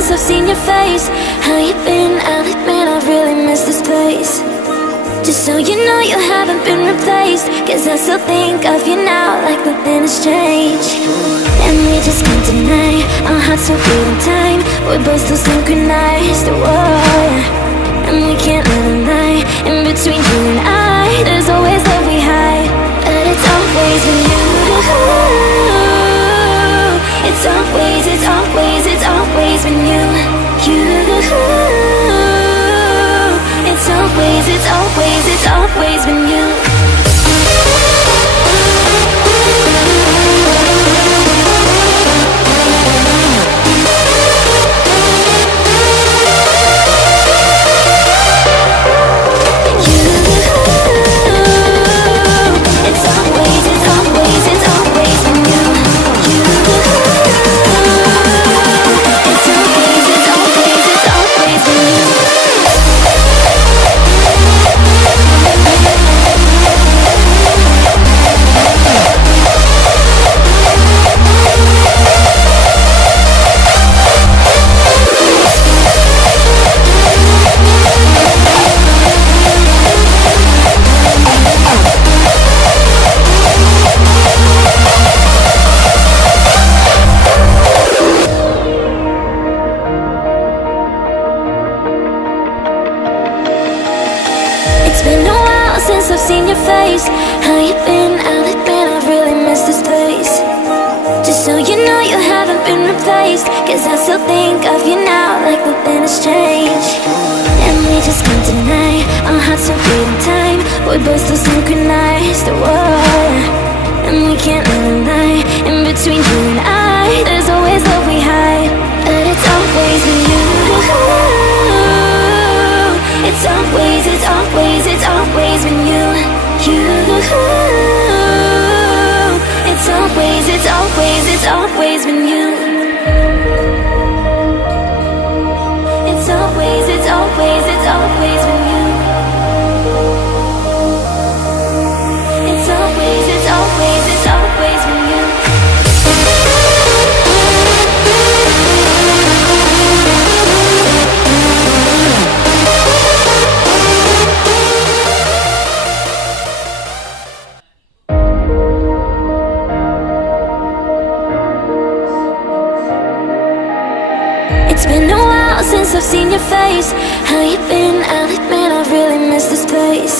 since I've seen your face. How you been? I'll admit I really miss this place. Just so you know you haven't been replaced, 'cause I still think of you now like nothing has changed. And we just can't deny our hearts are beating time. We're both still synchronized, whoa. And we can't live a lie. In between you and I, there's always love we hide. But it's always been you. It's always been you. It's always been you. It's been a while since I've seen your face. How you been? I'll admit I really miss this place. Just so you know you haven't been replaced, 'cause I still think of you now like nothing has changed. And we just can't deny our hearts are beating time. We're both still synchronized, whoa. And we can't live a lie. In between you and I, there's always love we hide. But it's always been you. It's always been you. It's always been you. It's always been you. It's always been you. It's been a while since I've seen your face. How you been? I'll admit I really miss this place.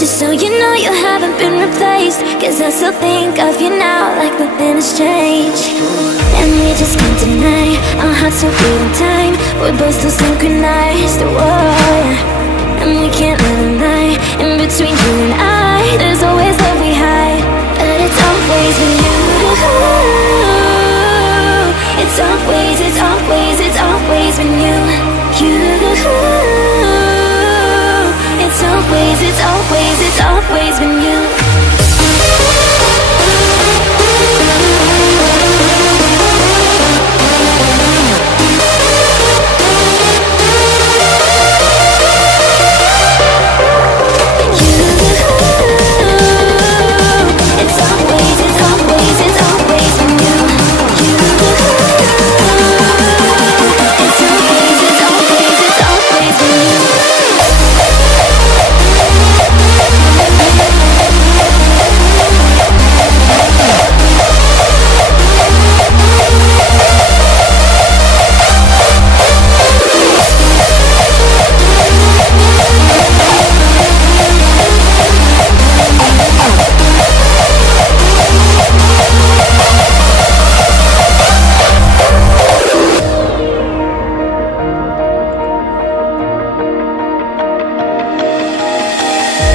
Just so you know you haven't been replaced, 'cause I still think of you now like nothing has changed. And we just can't deny our hearts are beating time. We're both still synchronized, whoa. And we can't live a lie. In between you and I, there's always love we hide. But it's always been you. It's always been you. It's always been you.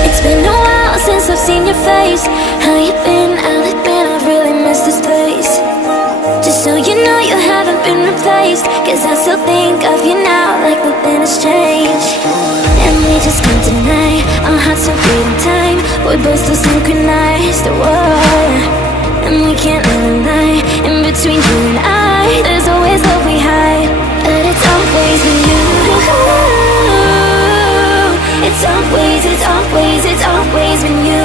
It's been a while since I've seen your face. How you been? I'll admit I really miss this place. Just so you know you haven't been replaced, 'cause I still think of you now like nothing has changed. And we just can't deny our hearts are beating time. We're both still synchronized, whoa. And we can't live a lie. In between you and I, there's always love we hide. But it's always been you. It's always been you.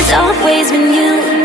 It's always been you.